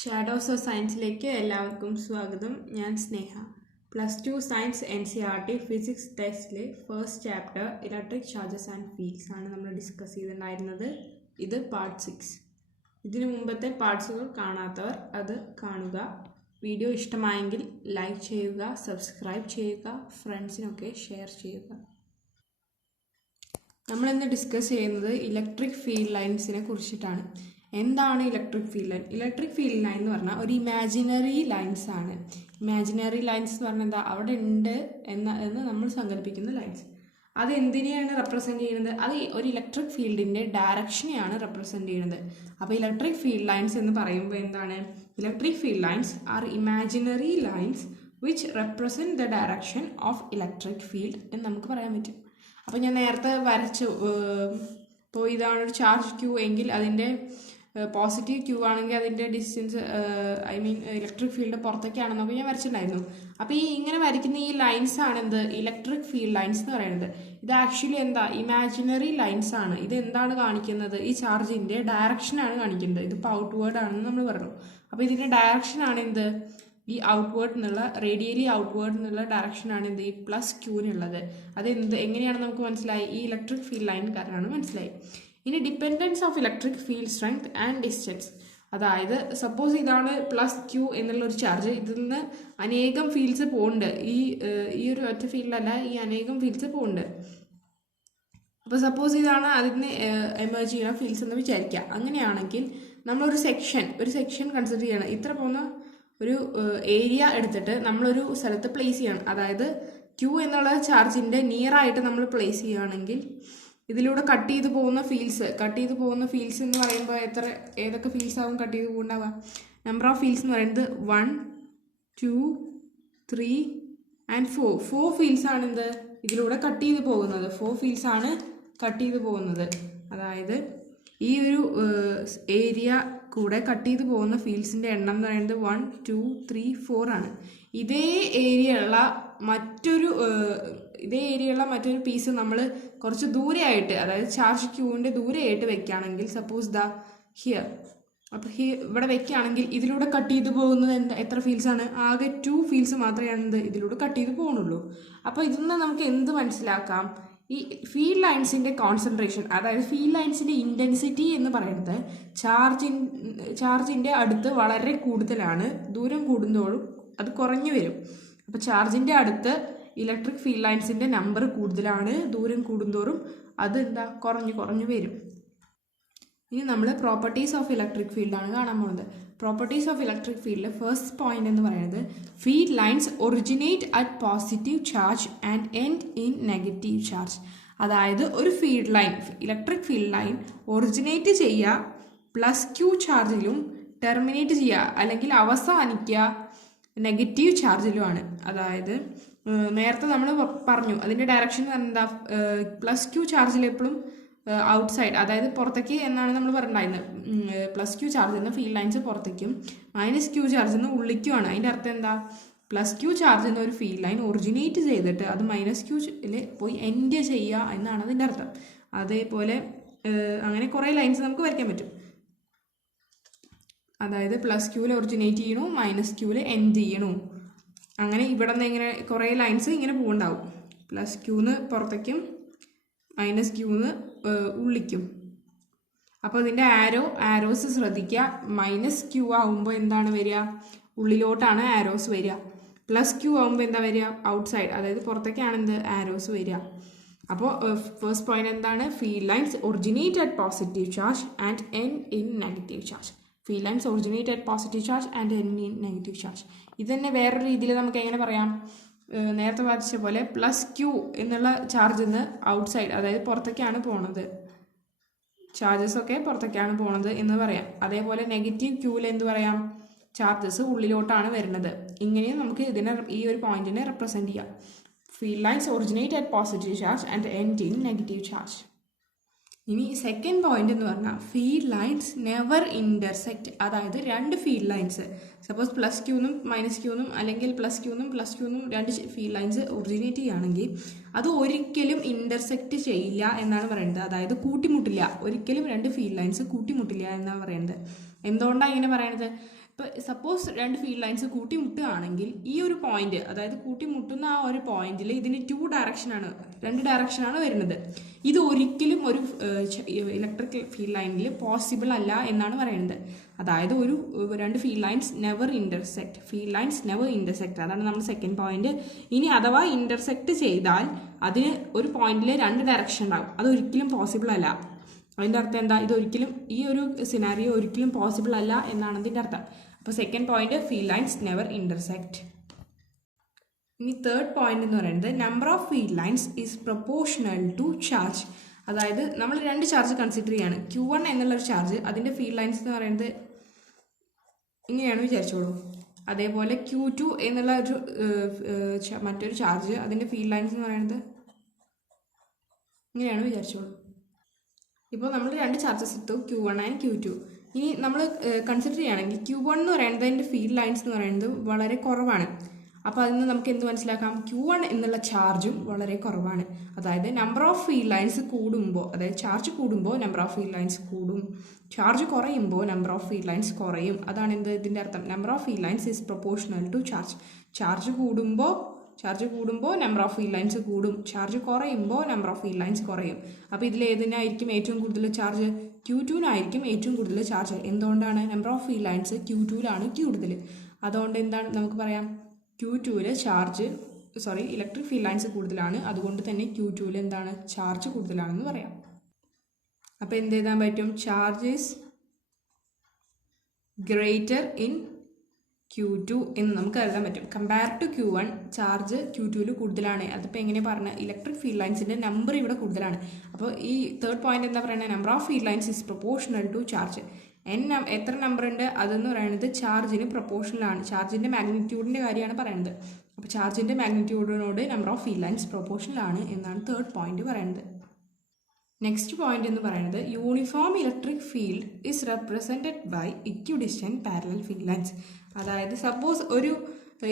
Shadows of സയൻസിലേക്ക് എല്ലാവർക്കും സ്വാഗതം. ഞാൻ സ്നേഹ. +2 സയൻസ് NCERT ഫിസിക്സ് ടെസ്റ്റിലെ first chapter electric charges and fields ആണ് നമ്മൾ ഡിസ്കസ് ചെയ്തിട്ടുണ്ടായിരുന്നത്. ഇത് പാർട്ട് 6. ഇതിനു മുമ്പത്തെ പാർട്സുകൾ കാണാത്തവർ അത് കാണുക. വീഡിയോ ഇഷ്ടമായെങ്കിൽ ലൈക്ക് ചെയ്യുക, സബ്സ്ക്രൈബ് ചെയ്യുക, ഫ്രണ്ട്സിനൊക്കെ ഷെയർ ചെയ്യുക. നമ്മളിന്ന് ഡിസ്കസ് ചെയ്യുന്നത് ഇലക്ട്രിക് ഫീൽഡ് ലൈൻസിനെ കുറിച്ചിട്ടാണ്. എന്താണ് electric field line? Electric field line എന്ന് പറഞ്ഞാൽ ഒരു ഇമാജിനറി ലൈൻസ് ആണ്. ഇമാജിനറി ലൈൻസ് എന്ന് പറഞ്ഞാൽ എന്താ, അവിടെ ഉണ്ട് എന്ന് നമ്മൾ സങ്കല്പിക്കുന്ന ലൈൻസ്. അത് എന്തിനെയാണ് റെപ്രസെൻറ്റ് ചെയ്യുന്നത്? അത് ഒരു ഇലക്ട്രിക് ഫീൽഡിൻ്റെ ഡയറക്ഷനെയാണ് റെപ്രസെൻറ്റ് ചെയ്യുന്നത്. അപ്പോൾ ഇലക്ട്രിക് ഫീൽഡ് ലൈൻസ് എന്ന് പറയുമ്പോൾ എന്താണ്? Electric field lines are imaginary lines which represent the direction of electric field എന്ന് നമുക്ക് പറയാൻ പറ്റും. അപ്പോൾ ഞാൻ നേരത്തെ വരച്ചു, ഇപ്പോൾ ഇതാണ് ഒരു ചാർജ് ക്യൂ എങ്കിൽ അതിൻ്റെ പോസിറ്റീവ് ക്യൂ ആണെങ്കിൽ അതിൻ്റെ ഡിസ്റ്റൻസ് ഇലക്ട്രിക് ഫീൽഡ് പുറത്തേക്കാണെന്നൊക്കെ ഞാൻ വരച്ചിട്ടുണ്ടായിരുന്നു. അപ്പോൾ ഇങ്ങനെ വരയ്ക്കുന്ന ഈ ലൈൻസ് ആണ് എന്ത്? ഇലക്ട്രിക് ഫീൽഡ് ലൈൻസ് എന്ന് പറയുന്നത്. ഇത് ആക്ച്വലി എന്താ? ഇമാജിനറി ലൈൻസ് ആണ്. ഇത് എന്താണ് കാണിക്കുന്നത്? ഈ ചാർജിൻ്റെ ഡയറക്ഷനാണ് കാണിക്കുന്നത്. ഇതിപ്പോൾ ഔട്ട്വേർഡ് ആണെന്ന് നമ്മൾ പറഞ്ഞു. അപ്പോൾ ഇതിൻ്റെ ഡയറക്ഷനാണ് എന്ത്? ഈ ഔട്ട്വേർഡ് എന്നുള്ള റേഡിയലി ഔട്ട്വേർഡ് എന്നുള്ള ഡയറക്ഷനാണ് എന്ത്? ഈ +Qനുള്ളത്. അത് എങ്ങനെയാണ് നമുക്ക് മനസ്സിലായി? ഈ ഇലക്ട്രിക് ഫീൽഡ് ലൈൻ കാരണമാണ് മനസ്സിലായി. ഇനി dependence of electric field strength and distance. അതായത് സപ്പോസ് ഇതാണ് +Q എന്നുള്ള ഒരു ചാർജ്, ഇതിൽ നിന്ന് അനേകം ഫീൽഡ്സ് പോകുന്നുണ്ട്. ഈ ഒരു ഒറ്റ ഫീൽഡല്ല, ഈ അനേകം ഫീൽഡ്സ് പോകുന്നുണ്ട്. അപ്പോൾ സപ്പോസ് ഇതാണ് അതിന് എമേർജ് ചെയ്യുന്ന ഫീൽഡ്സ് എന്ന് വിചാരിക്കുക. അങ്ങനെയാണെങ്കിൽ നമ്മളൊരു സെക്ഷൻ കൺസിഡർ ചെയ്യണം. ഇത്ര പോകുന്ന ഒരു ഏരിയ എടുത്തിട്ട് നമ്മളൊരു സ്ഥലത്ത് പ്ലേസ് ചെയ്യണം. അതായത് Q എന്നുള്ള ചാർജിൻ്റെ നിയറായിട്ട് നമ്മൾ പ്ലേസ് ചെയ്യുകയാണെങ്കിൽ ഇതിലൂടെ കട്ട് ചെയ്ത് പോകുന്ന ഫീൽഡ്സ് എന്ന് പറയുമ്പോൾ ഏതൊക്കെ ഫീൽഡ്സ് ആവും കട്ട് ചെയ്ത് പോകുന്നുണ്ടാവുക? നമ്പർ ഓഫ് ഫീൽഡ്സ് എന്ന് പറയുന്നത് 1, 2, 3 and 4 ഫീൽഡ്സ് ആണ് എന്ത്? ഇതിലൂടെ കട്ട് ചെയ്ത് പോകുന്നത്. 4 ഫീൽഡ്സ് ആണ് കട്ട് ചെയ്ത് പോകുന്നത്. അതായത് ഈ ഒരു ഏരിയ കൂടെ കട്ട് ചെയ്ത് പോകുന്ന ഫീൽഡ്സിൻ്റെ എണ്ണം എന്ന് പറയുന്നത് 1, 2, 3, 4 ആണ്. ഇതേ ഏരിയയുള്ള മറ്റൊരു പീസ് നമ്മൾ കുറച്ച് ദൂരെയായിട്ട്, അതായത് ചാർജ് ക്യൂവിൻ്റെ ദൂരെയായിട്ട് വെക്കുകയാണെങ്കിൽ, സപ്പോസ് ഹിയർ, അപ്പോൾ ഇവിടെ വെക്കുകയാണെങ്കിൽ ഇതിലൂടെ കട്ട് ചെയ്ത് പോകുന്നത് എത്ര ഫീൽഡ്സ് ആണ്? ആകെ 2 ഫീൽഡ്സ് മാത്രമേ ഇതിലൂടെ കട്ട് ചെയ്ത് പോകുന്നുള്ളൂ. അപ്പോൾ ഇതിൽ നിന്ന് നമുക്ക് എന്ത് മനസ്സിലാക്കാം? ഈ ഫീൽഡ് ലൈൻസിൻ്റെ കോൺസെൻട്രേഷൻ, അതായത് ഫീൽഡ് ലൈൻസിൻ്റെ ഇൻറ്റൻസിറ്റി എന്ന് പറയുന്നത് ചാർജിൻ്റെ അടുത്ത് വളരെ കൂടുതലാണ്. ദൂരം കൂടുന്തോറും അത് കുറഞ്ഞു വരും. അപ്പോൾ ചാർജിൻ്റെ അടുത്ത് ഇലക്ട്രിക് ഫീൽഡ് ലൈൻസിൻ്റെ നമ്പർ കൂടുതലാണ്. ദൂരം കൂടുന്തോറും അത് കുറഞ്ഞു വരും. ഇനി നമ്മൾ പ്രോപ്പർട്ടീസ് ഓഫ് ഇലക്ട്രിക് ഫീൽഡാണ് കാണാൻ പോകുന്നത്. Properties of electric field first point എന്ന് പറയുന്നത്, field lines originate at positive charge and end in negative charge. അതായത് ഒരു ഇലക്ട്രിക് ഫീൽഡ് ലൈൻ ഒറിജിനേറ്റ് ചെയ്യുക +Q ചാർജിലും ടെർമിനേറ്റ് ചെയ്യുക അല്ലെങ്കിൽ അവസാനിക്കുക നെഗറ്റീവ് ചാർജിലുമാണ്. അതായത് നേരത്തെ നമ്മൾ പറഞ്ഞു അതിൻ്റെ ഡയറക്ഷൻ എന്താ? +Q ചാർജിൽ എപ്പോഴും ഔട്ട്സൈഡ്, അതായത് പുറത്തേക്ക് എന്നാണ് നമ്മൾ പറഞ്ഞിട്ടുണ്ടായിരുന്നത്. +Q ചാർജിൽ നിന്ന് ഫീൽഡ് ലൈൻസ് പുറത്തേക്കും -Q ചാർജിൽ നിന്ന് ഉള്ളിക്കുമാണ്. അതിൻ്റെ അർത്ഥം എന്താ? +Q ചാർജിൽ നിന്ന് ഒരു ഫീൽഡ് ലൈൻ ഒറിജിനേറ്റ് ചെയ്തിട്ട് അത് -Qയിൽ പോയി എൻഡ് ചെയ്യുക എന്നാണ് അതിൻ്റെ അർത്ഥം. അതേപോലെ അങ്ങനെ കുറേ ലൈൻസ് നമുക്ക് വരയ്ക്കാൻ പറ്റും. അതായത് +Qയിൽ ഒറിജിനേറ്റ് ചെയ്യണു, -Qയിൽ എൻഡ് ചെയ്യണു. അങ്ങനെ ഇവിടെ നിന്ന് ഇങ്ങനെ കുറേ ലൈൻസ് ഇങ്ങനെ പോകുന്നുണ്ടാവും. +Qന്ന് പുറത്തേക്കും -Qന്ന് ഉള്ളിക്കും. അപ്പോൾ ഇതിൻ്റെ ആരോസ് ശ്രദ്ധിക്കുക. -Q ആകുമ്പോൾ എന്താണ് വരിക? ഉള്ളിലോട്ടാണ് ആരോസ് വരിക. +Q ആകുമ്പോൾ എന്താ വരിക? ഔട്ട്സൈഡ്, അതായത് പുറത്തേക്കാണ് ആരോസ് വരിക. അപ്പോൾ ഫസ്റ്റ് പോയിന്റ് എന്താണ്? Field lines originate at positive charge and end in negative charge. Field lines originate at positive charge and end in negative charge. ഇത് തന്നെ വേറൊരു രീതിയിൽ നമുക്ക് എങ്ങനെ പറയാം? നേരത്തെ വായിച്ച പോലെ +Q എന്നുള്ള ചാർജിൽ നിന്ന് ഔട്ട്സൈഡ്, അതായത് പുറത്തേക്കാണ് പോണത്, ചാർജസൊക്കെ പുറത്തേക്കാണ് പോണത് എന്ന് പറയാം. അതേപോലെ നെഗറ്റീവ് Qയിൽ എന്ത് പറയാം? ചാർജസ് ഉള്ളിലോട്ടാണ് വരുന്നത്. ഇങ്ങനെയും നമുക്ക് ഈ ഒരു പോയിന്റിനെ റെപ്രസെൻറ്റ് ചെയ്യാം. Field lines originate at positive charge and end in negative charge. ഇനി സെക്കൻഡ് പോയിന്റ് എന്ന് പറഞ്ഞാൽ ഫീൽഡ് ലൈൻസ് നെവർ ഇൻ്റർസെക്റ്റ്. അതായത് രണ്ട് ഫീൽഡ് ലൈൻസ്, സപ്പോസ് +Qന്നും -Qന്നും അല്ലെങ്കിൽ +Qന്നും രണ്ട് ഫീൽഡ് ലൈൻസ് ഒറിജിനേറ്റ് ചെയ്യുകയാണെങ്കിൽ അത് ഒരിക്കലും ഇൻ്റർസെക്റ്റ് ചെയ്യില്ല എന്നാണ് പറയുന്നത്. അതായത് കൂട്ടിമുട്ടില്ല, ഒരിക്കലും രണ്ട് ഫീൽഡ് ലൈൻസ് കൂട്ടിമുട്ടില്ല എന്നാണ് പറയുന്നത്. എന്തുകൊണ്ടാണ് ഇങ്ങനെ പറയുന്നത്? ഇപ്പോൾ സപ്പോസ് രണ്ട് ഫീൽഡ് ലൈൻസ് കൂട്ടിമുട്ടുകയാണെങ്കിൽ ഈ ഒരു പോയിന്റ്, അതായത് കൂട്ടിമുട്ടുന്ന ആ ഒരു പോയിന്റിൽ ഇതിന് രണ്ട് ഡയറക്ഷനാണ് വരുന്നത്. ഇത് ഒരിക്കലും ഒരു ഇലക്ട്രിക് ഫീൽഡ് ലൈനിൽ പോസിബിൾ അല്ല എന്നാണ് പറയുന്നത്. അതായത് രണ്ട് ഫീൽഡ് ലൈൻസ് നെവർ ഇന്റർസെക്ട്, അതാണ് നമ്മുടെ സെക്കൻഡ് പോയിന്റ്. ഇനി അഥവാ ഇന്റർസെക്ട് ചെയ്താൽ അതിന് ഒരു പോയിന്റിൽ രണ്ട് ഡയറക്ഷൻ ഉണ്ടാകും. അതൊരിക്കലും പോസിബിൾ അല്ല. അതിൻ്റെ അർത്ഥം എന്താ? ഈ ഒരു സിനാരിയോ ഒരിക്കലും പോസിബിൾ അല്ല എന്നാണ് അതിൻ്റെ അർത്ഥം. അപ്പോൾ second point, field lines never intersect. ഇനി തേർഡ് പോയിന്റ് എന്ന് പറയുന്നത് number of field lines is proportional to charge. അതായത് നമ്മൾ രണ്ട് ചാർജ് കൺസിഡർ ചെയ്യാണ്. Q1 എന്നുള്ളൊരു ചാർജ്, അതിൻ്റെ ഫീൽഡ് ലൈൻസ് എന്ന് പറയുന്നത് ഇങ്ങനെയാണ് വിചാരിച്ചോളൂ. അതേപോലെ Q2 എന്നുള്ള ഒരു മറ്റൊരു ചാർജ്, അതിൻ്റെ ഫീൽഡ് ലൈൻസ് എന്ന് പറയുന്നത് ഇങ്ങനെയാണ് വിചാരിച്ചോളൂ. ഇപ്പോൾ നമ്മൾ രണ്ട് ചാർജസ് എടുത്തു, Q1 ആൻഡ് Q2. ഇനി നമ്മൾ കൺസിഡർ ചെയ്യുകയാണെങ്കിൽ Q1 എന്ന് പറയുന്നത് അതിൻ്റെ ഫീൽഡ് ലൈൻസ് എന്ന് പറയുന്നത് വളരെ കുറവാണ്. അപ്പോൾ അതിൽ നിന്ന് നമുക്ക് എന്ത് മനസ്സിലാക്കാം? Q1 എന്നുള്ള ചാർജും വളരെ കുറവാണ്. അതായത് നമ്പർ ഓഫ് ഫീൽഡ് ലൈൻസ് കൂടുമ്പോൾ, അതായത് ചാർജ് കൂടുമ്പോൾ നമ്പർ ഓഫ് ഫീൽഡ് ലൈൻസ് കൂടും, ചാർജ് കുറയുമ്പോൾ നമ്പർ ഓഫ് ഫീൽഡ് ലൈൻസ് കുറയും. അതാണ് ഇതിൻ്റെ അർത്ഥം. Number of field lines is proportional to charge. Charge കൂടുമ്പോൾ നമ്പർ ഓഫ് ഫീൽഡ് ലൈൻസ് കൂടും, ചാർജ് കുറയുമ്പോൾ നമ്പർ ഓഫ് ഫീൽഡ് ലൈൻസ് കുറയും. അപ്പോൾ ഇതിൽ ഏതിനായിരിക്കും ഏറ്റവും കൂടുതൽ ചാർജ്? Q2-നായിരിക്കും ഏറ്റവും കൂടുതൽ ചാർജ്. എന്തുകൊണ്ടാണ്? നമ്പർ ഓഫ് ഫീൽഡ് ലൈൻസ് Q2-ലാണ് കൂടുതൽ. അതുകൊണ്ട് എന്താണ് നമുക്ക് പറയാം? Q2-ൽ ഇലക്ട്രിക് ഫീൽഡ് ലൈൻസ് കൂടുതലാണ്. അതുകൊണ്ട് തന്നെ Q2-ൽ എന്താണ്? ചാർജ് കൂടുതലാണെന്ന് പറയാം. അപ്പോൾ എന്ത് എഴുതാൻ പറ്റും? Charge is greater in Q2 എന്ന് നമുക്ക് എഴുതാൻ പറ്റും. കമ്പയർ ടു Q1 ചാർജ് Q2-ൽ കൂടുതലാണ്. അതിപ്പോൾ എങ്ങനെ പറഞ്ഞ? ഇലക്ട്രിക് ഫീൽഡ് ലൈൻസിൻ്റെ നമ്പർ ഇവിടെ കൂടുതലാണ്. അപ്പോൾ ഈ തേർഡ് പോയിന്റ് എന്താ പറയുന്നത്? Number of field lines is proportional to charge. എത്ര നമ്പർ ഉണ്ട് അതെന്ന് പറയുന്നത് ചാർജിന് പ്രൊപ്പോർഷണലാണ്. ചാർജിൻ്റെ മാഗ്നിറ്റ്യൂഡിൻ്റെ കാര്യമാണ് പറയുന്നത്. അപ്പോൾ ചാർജിൻ്റെ മാഗ്നിറ്റ്യൂഡിനോട് നമ്പർ ഓഫ് ഫീൽഡ് ലൈൻസ് പ്രൊപ്പോർഷണലാണ് എന്നാണ് തേർഡ് പോയിന്റ് പറയുന്നത്. നെക്സ്റ്റ് പോയിന്റ് എന്ന് പറയുന്നത് uniform electric field is represented by equidistant parallel field lines. അതായത് സപ്പോസ് ഒരു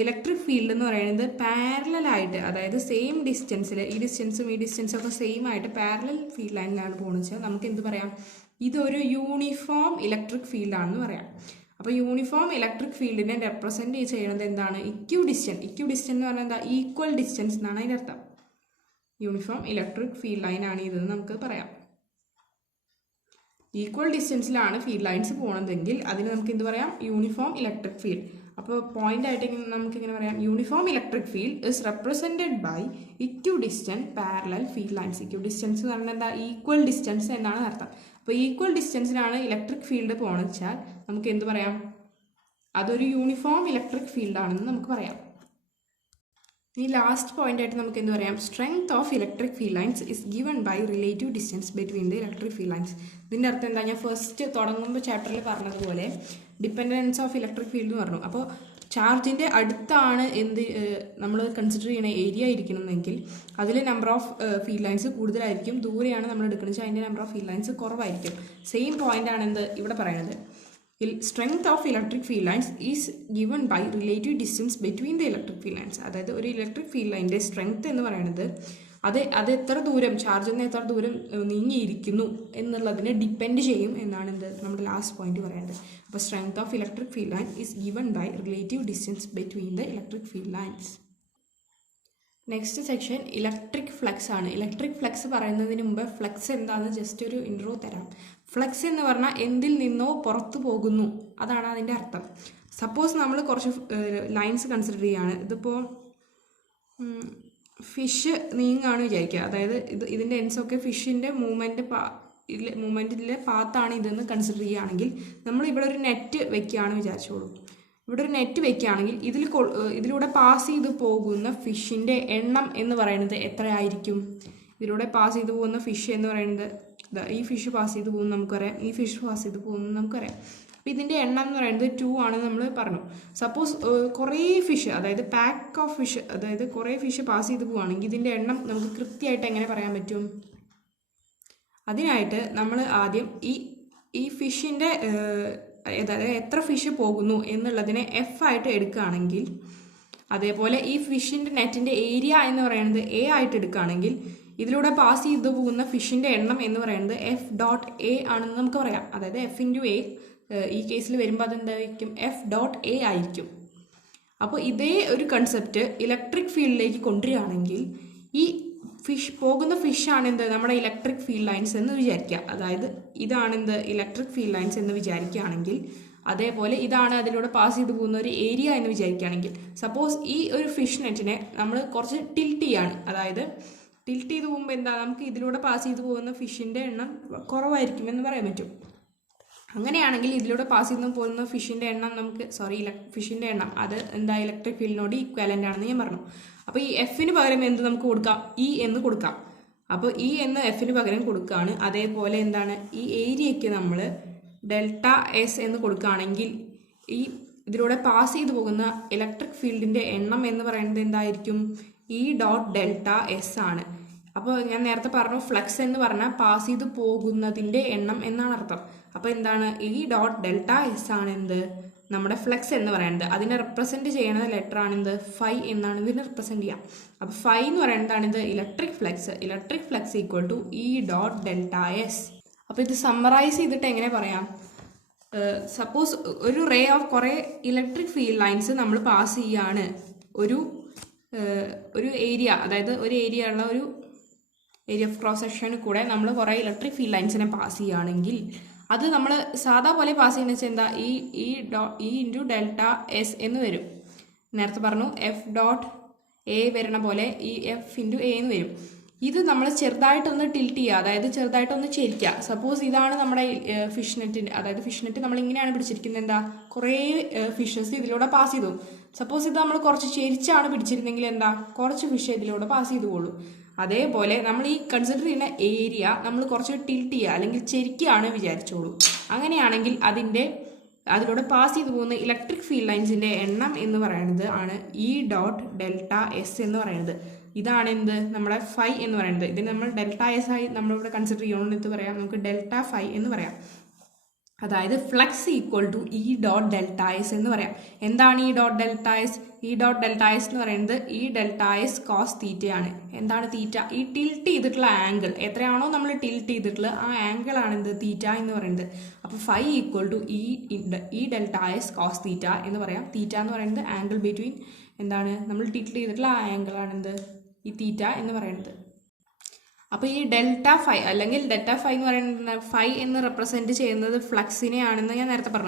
ഇലക്ട്രിക് ഫീൽഡ് എന്ന് പറയുന്നത് പാരലലായിട്ട്, അതായത് സെയിം ഡിസ്റ്റൻസിൽ, ഈ ഡിസ്റ്റൻസും ഒക്കെ സെയിം ആയിട്ട് പാരലൽ ഫീൽഡ് ലൈനിലാണ് പോകുന്നത് വെച്ചാൽ നമുക്ക് എന്ത് പറയാം? ഇതൊരു യൂണിഫോം ഇലക്ട്രിക് ഫീൽഡാണെന്ന് പറയാം. അപ്പോൾ യൂണിഫോം ഇലക്ട്രിക് ഫീൽഡിനെ റെപ്രസെൻറ്റ് ചെയ്യുന്നത് എന്താണ്? ഇക്വിഡിസ്റ്റന്റ് എന്ന് പറഞ്ഞാൽ എന്താ? ഈക്വൽ ഡിസ്റ്റൻസ് എന്നാണ് അതിൻ്റെ അർത്ഥം. യൂണിഫോം ഇലക്ട്രിക് ഫീൽഡ് ലൈനാണ് ഇതെന്ന് നമുക്ക് പറയാം. ഈക്വൽ ഡിസ്റ്റൻസിലാണ് ഫീൽഡ് ലൈൻസ് പോകുന്നതെങ്കിൽ അതിന് നമുക്ക് എന്ത് പറയാം? Uniform electric field. അപ്പോൾ പോയിന്റ് ആയിട്ട് നമുക്ക് ഇങ്ങനെ പറയാം, uniform electric field is represented by equidistant parallel field lines. Equidistance എന്ന് പറഞ്ഞാൽ എന്താ? ഈക്വൽ ഡിസ്റ്റൻസ് എന്നാണ് അർത്ഥം. അപ്പോൾ ഈക്വൽ ഡിസ്റ്റൻസിലാണ് ഇലക്ട്രിക് ഫീൽഡ് പോകണമെന്ന് വെച്ചാൽ നമുക്ക് എന്ത് പറയാം? അതൊരു യൂണിഫോം ഇലക്ട്രിക് ഫീൽഡ് ആണെന്ന് നമുക്ക് പറയാം. ഈ ലാസ്റ്റ് പോയിന്റ് ആയിട്ട് നമുക്ക് എന്ത് പറയാം? Strength of electric field lines is given by relative distance between the electric field lines. ഇതിൻ്റെ അർത്ഥം എന്താ? ഞാൻ ഫസ്റ്റ് തുടങ്ങുമ്പോൾ ചാപ്റ്ററിൽ പറഞ്ഞതുപോലെ ഡിപ്പെൻഡൻസ് ഓഫ് ഇലക്ട്രിക് ഫീൽഡ് എന്ന് പറഞ്ഞു. അപ്പോൾ ചാർജിൻ്റെ അടുത്താണ് നമ്മൾ കൺസിഡർ ചെയ്യുന്ന ഏരിയ ഇരിക്കണമെങ്കിൽ അതിൽ നമ്പർ ഓഫ് ഫീൽഡ് ലൈൻസ് കൂടുതലായിരിക്കും. ദൂരെയാണ് നമ്മൾ എടുക്കുന്നത് വെച്ചാൽ അതിൻ്റെ നമ്പർ ഓഫ് ഫീൽഡ് ലൈൻസ് കുറവായിരിക്കും. സെയിം പോയിന്റ് ആണ് ഇവിടെ പറയുന്നത്. Strength of electric field lines is given by relative distance between the electric field lines. അതായത് ഒരു ഇലക്ട്രിക് ഫീൽഡ് ലൈനിൻ്റെ സ്ട്രെങ്ത് എന്ന് പറയുന്നത് അത് എത്ര ദൂരം, ചാർജിൽ നിന്ന് എത്ര ദൂരം നീങ്ങിയിരിക്കുന്നു എന്നുള്ളതിനെ ഡിപ്പെൻഡ് ചെയ്യും എന്നാണ് നമ്മുടെ ലാസ്റ്റ് പോയിന്റ് പറയുന്നത്. അപ്പോൾ strength of electric field line is given by relative distance between the electric field lines. Next section electric flux ആണ്. ഇലക്ട്രിക് ഫ്ലക്സ് പറയുന്നതിന് മുമ്പ് ഫ്ലക്സ് എന്താണെന്ന് ജസ്റ്റ് ഒരു ഇൻട്രോ തരാം. ഫ്ലക്സ് എന്ന് പറഞ്ഞാൽ എന്തിൽ നിന്നോ പുറത്തു പോകുന്നു, അതാണ് അതിൻ്റെ അർത്ഥം. സപ്പോസ് നമ്മൾ കുറച്ച് ലൈൻസ് കൺസിഡർ ചെയ്യുകയാണ്. ഇതിപ്പോൾ ഫിഷ് നീങ്ങാണ് വിചാരിക്കുക. അതായത് ഇതിൻ്റെ എൻഡ്സൊക്കെ ഫിഷിൻ്റെ മൂവ്മെൻറ്റിലെ പാത്താണ് ഇതെന്ന് കൺസിഡർ ചെയ്യുകയാണെങ്കിൽ നമ്മൾ ഇവിടെ ഒരു നെറ്റ് വെക്കുകയാണ് വിചാരിച്ചോളൂ. ഇവിടെ ഒരു നെറ്റ് വെക്കുകയാണെങ്കിൽ ഇതിലൂടെ പാസ് ചെയ്ത് പോകുന്ന ഫിഷിൻ്റെ എണ്ണം എന്ന് പറയുന്നത് എത്രയായിരിക്കും? ഇതിലൂടെ പാസ് ചെയ്ത് പോകുന്ന ഫിഷ് എന്ന് പറയുന്നത് ഈ ഫിഷ് പാസ് ചെയ്ത് പോകുന്നു നമുക്കറിയാം, ഈ ഫിഷ് പാസ് ചെയ്ത് പോകുന്നു നമുക്കറിയാം. അപ്പോൾ ഇതിൻ്റെ എണ്ണം എന്ന് പറയുന്നത് 2 ആണെന്ന് നമ്മൾ പറഞ്ഞു. സപ്പോസ് കുറേ ഫിഷ്, അതായത് പാക്ക് ഓഫ് ഫിഷ്, അതായത് കുറേ ഫിഷ് പാസ് ചെയ്ത് പോവുകയാണെങ്കിൽ ഇതിൻ്റെ എണ്ണം നമുക്ക് കൃത്യമായിട്ട് എങ്ങനെ പറയാൻ പറ്റും? അതിനായിട്ട് നമ്മൾ ആദ്യം ഈ ഫിഷിൻ്റെ അതായത് എത്ര ഫിഷ് പോകുന്നു എന്നുള്ളതിനെ F ആയിട്ട് എടുക്കുകയാണെങ്കിൽ, അതേപോലെ ഈ ഫിഷിൻ്റെ നെറ്റിൻ്റെ ഏരിയ എന്ന് പറയുന്നത് A ആയിട്ട് എടുക്കുകയാണെങ്കിൽ ഇതിലൂടെ പാസ് ചെയ്ത് പോകുന്ന ഫിഷിൻ്റെ എണ്ണം എന്ന് പറയുന്നത് F.A ആണെന്ന് നമുക്ക് പറയാം. അതായത് F × A ഈ കേസിൽ വരുമ്പോൾ അതെന്തായിരിക്കും എഫ് ഡോട്ട് എ ആയിരിക്കും. അപ്പോൾ ഇതേ ഒരു കൺസെപ്റ്റ് ഇലക്ട്രിക് ഫീൽഡിലേക്ക് കൊണ്ടുവരികയാണെങ്കിൽ ഈ പോകുന്ന ഫിഷാണ് എന്ത് നമ്മുടെ ഇലക്ട്രിക് ഫീൽഡ് ലൈൻസ് എന്ന് വിചാരിക്കുക. അതായത് ഇതാണെന്ത് ഇലക്ട്രിക് ഫീൽഡ് ലൈൻസ് എന്ന് വിചാരിക്കുകയാണെങ്കിൽ, അതേപോലെ ഇതാണ് അതിലൂടെ പാസ് ചെയ്ത് പോകുന്ന ഒരു ഏരിയ എന്ന് വിചാരിക്കുകയാണെങ്കിൽ, സപ്പോസ് ഈ ഒരു ഫിഷ് നെറ്റിനെ നമ്മൾ കുറച്ച് ടിൽറ്റ് ചെയ്യാണ്. അതായത് ടിൽറ്റ് ചെയ്ത് പോകുമ്പോൾ എന്താ നമുക്ക് ഇതിലൂടെ പാസ് ചെയ്ത് പോകുന്ന ഫിഷിൻ്റെ എണ്ണം കുറവായിരിക്കും എന്ന് പറയാൻ പറ്റും. അങ്ങനെയാണെങ്കിൽ ഇതിലൂടെ പാസ് ചെയ്ത് പോകുന്ന ഫിഷിൻ്റെ എണ്ണം ഫിഷിൻ്റെ എണ്ണം അത് എന്താ ഇലക്ട്രിക് ഫീൽഡിനോട് ഈക്വലൻ്റ് ആണെന്ന് ഞാൻ പറഞ്ഞു. അപ്പോൾ ഈ എഫിന് പകരം എന്ത് നമുക്ക് കൊടുക്കാം, ഇ എന്ന് കൊടുക്കാം. അപ്പോൾ ഇ എന്ന് എഫിന് പകരം കൊടുക്കുകയാണ്. അതേപോലെ എന്താണ് ഈ ഏരിയയ്ക്ക് നമ്മൾ ഡെൽറ്റ എസ് എന്ന് കൊടുക്കുകയാണെങ്കിൽ ഈ ഇതിലൂടെ പാസ് ചെയ്ത് പോകുന്ന ഇലക്ട്രിക് ഫീൽഡിൻ്റെ എണ്ണം എന്ന് പറയുന്നത് എന്തായിരിക്കും, ഇ ഡോട്ട് ഡെൽറ്റ എസ് ആണ്. അപ്പോൾ ഞാൻ നേരത്തെ പറഞ്ഞു ഫ്ലക്സ് എന്ന് പറഞ്ഞാൽ പാസ് ചെയ്ത് പോകുന്നതിൻ്റെ എണ്ണം എന്നാണ് അർത്ഥം. അപ്പോൾ എന്താണ് ഇ ഡോട്ട് ഡെൽറ്റ എസ് ആണ് എന്ത് നമ്മുടെ ഫ്ലക്സ് എന്ന് പറയുന്നത്. അതിനെ റെപ്രസെൻറ്റ് ചെയ്യുന്ന ലെറ്റർ ആണെന്ത് ഫൈ എന്നാണ് ഇതിനെ റെപ്രസെൻറ്റ് ചെയ്യുക. അപ്പോൾ ഫൈ എന്ന് പറയുന്നതാണിത് electric flux equal to E dot delta S. അപ്പോൾ ഇത് സമ്മറൈസ് ചെയ്തിട്ട് എങ്ങനെ പറയാം, സപ്പോസ് ഒരു റേ ഓഫ് കുറേ ഇലക്ട്രിക് ഫീൽഡ് ലൈൻസ് നമ്മൾ പാസ് ചെയ്യാണ് ഒരു ഏരിയ, അതായത് ഒരു ഏരിയ ഉള്ള ഒരു ഏരിയ ഓഫ് ക്രോസ് സെക്ഷനിൽ കൂടെ നമ്മൾ കുറേ ഇലക്ട്രിക് ഫീൽഡ് ലൈൻസിനെ പാസ് ചെയ്യുകയാണെങ്കിൽ അത് നമ്മൾ സാധാ പോലെ പാസ് ചെയ്യുന്ന വെച്ചാൽ എന്താ ഇ ഇൻറ്റു ഡെൽറ്റ എസ് എന്ന് വരും. നേരത്തെ പറഞ്ഞു എഫ് ഡോട്ട് എ വരണ പോലെ ഈ എഫ് ഇൻറ്റു എ എന്ന് വരും. ഇത് നമ്മൾ ചെറുതായിട്ടൊന്ന് ടിൽറ്റ് ചെയ്യുക, അതായത് ചെറുതായിട്ടൊന്ന് ചെരിക്കുക. സപ്പോസ് ഇതാണ് നമ്മുടെ ഫിഷ് നെറ്റിൻ്റെ, അതായത് ഫിഷ് നെറ്റ് നമ്മൾ ഇങ്ങനെയാണ് പിടിച്ചിരിക്കുന്നത്, എന്താ കുറേ ഫിഷസ് ഇതിലൂടെ പാസ് ചെയ്തു. സപ്പോസ് ഇത് നമ്മൾ കുറച്ച് ചെരിച്ചാണ് പിടിച്ചിരുന്നെങ്കിൽ എന്താ കുറച്ച് ഫിഷ് ഇതിലൂടെ പാസ് ചെയ്തു പോകുള്ളൂ. അതേപോലെ നമ്മൾ ഈ കൺസിഡർ ചെയ്യുന്ന ഏരിയ നമ്മൾ കുറച്ച് ടിൽറ്റ് ചെയ്യുക അല്ലെങ്കിൽ ചെരിക്കുകയാണ് വിചാരിച്ചോളൂ. അങ്ങനെയാണെങ്കിൽ അതിലൂടെ പാസ് ചെയ്തു പോകുന്ന ഇലക്ട്രിക് ഫീൽഡ് ലൈൻസിൻ്റെ എണ്ണം എന്ന് പറയുന്നത് ആണ് ഇ ഡോട്ട് ഡെൽറ്റ എസ് എന്ന് പറയുന്നത്. ഇതാണ് എന്ത് നമ്മുടെ ഫൈ എന്ന് പറയുന്നത്. ഇതിന് നമ്മൾ ഡെൽറ്റ എസ് ആയി നമ്മളിവിടെ കൺസിഡർ ചെയ്യണമെന്ന് ഇത് പറയാം, നമുക്ക് ഡെൽറ്റ ഫൈ എന്ന് പറയാം. അതായത് flux equal to E dot delta S എന്ന് പറയാം. എന്താണ് E dot delta S? E dot delta S എന്ന് പറയുന്നത് ഇ ഡെൽറ്റ എസ് കോസ് തീറ്റയാണ്. എന്താണ് തീറ്റ? ഈ ടിൽറ്റ് ചെയ്തിട്ടുള്ള ആംഗിൾ എത്രയാണോ നമ്മൾ ടിൽറ്റ് ചെയ്തിട്ടുള്ള ആ ആംഗിൾ ആണ് എന്ത് തീറ്റ എന്ന് പറയുന്നത്. അപ്പോൾ phi equal to E delta S cos theta എന്ന് പറയാം. തീറ്റ എന്ന് പറയുന്നത് ആംഗിൾ ബിറ്റ്വീൻ എന്താണ് നമ്മൾ ടിൽറ്റ് ചെയ്തിട്ടുള്ള ആ ആംഗിൾ ആണ് എന്ത് ഈ തീറ്റ എന്ന് പറയുന്നത്. അപ്പോൾ ഈ ഡെൽറ്റ ഫൈ അല്ലെങ്കിൽ ഡെൽറ്റ ഫൈ എന്ന് പറയുന്നത് ഫൈ എന്ന് റെപ്രസെൻറ്റ് ചെയ്യുന്നത് ഫ്ലക്സിനെ ആണെന്ന് ഞാൻ നേരത്തെ പറഞ്ഞു.